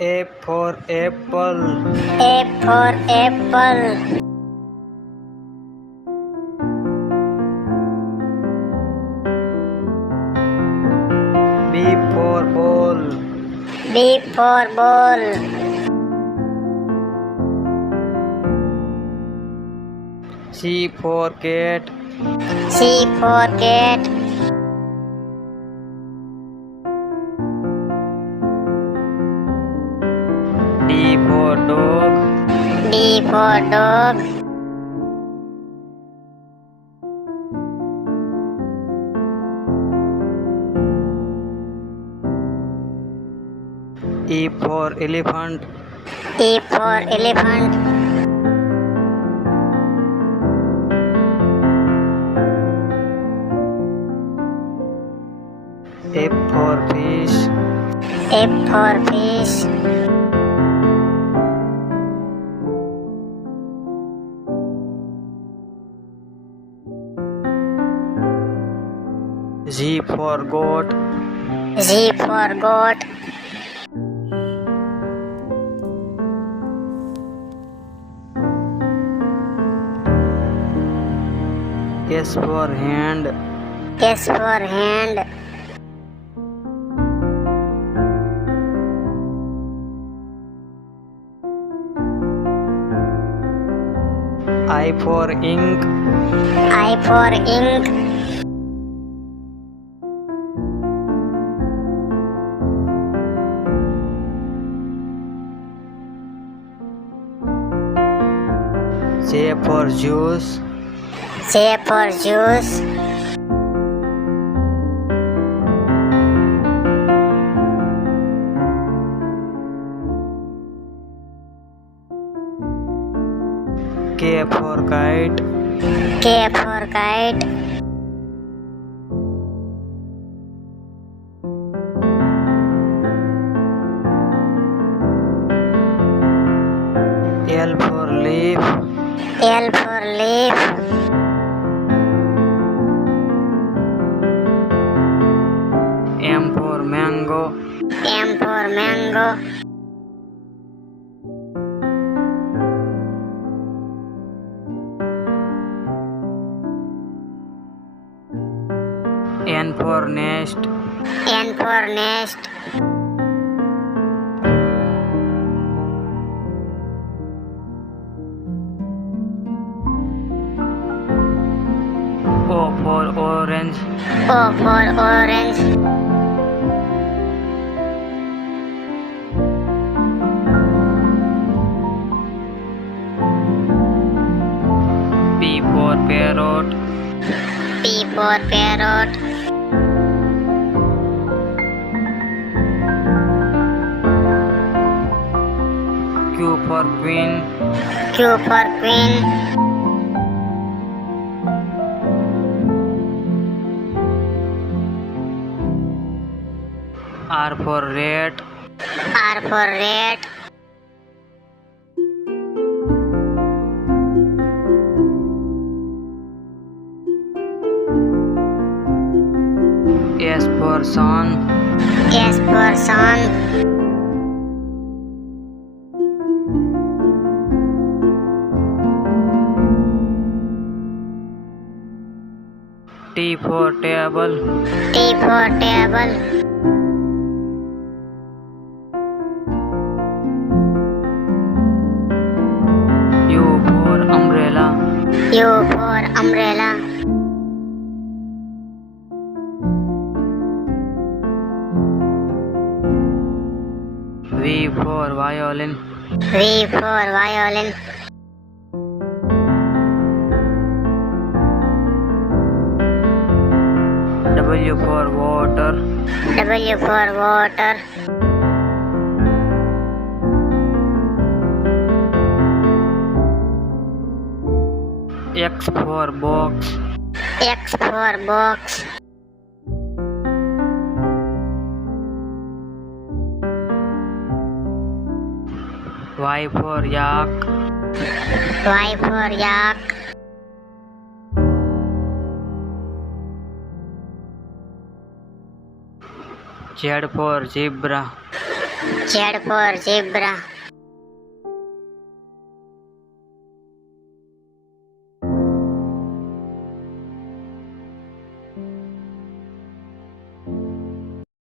A for apple. A for apple. B for ball. B for ball. C for cat. C for cat. D for dog. D for dog. E for elephant. E for elephant. F for fish. F for fish. G for goat. G for goat. S for hand. S for hand. I for ink. I for ink. J for juice. J for juice. K for kite. K for kite. L for leaf. L for leaf. M for mango. M for mango. N for nest. N for nest. O for orange. O for orange. P for parrot. P for parrot. Q for queen. Q for queen. R for rat. R for rat. S for sun. S for sun. T for table. T for table. U for umbrella. U for umbrella. V for violin. V for violin. W for water. W for water. X for box. X for box. Y for yak. Y for yak. Z for zebra. Z for zebra,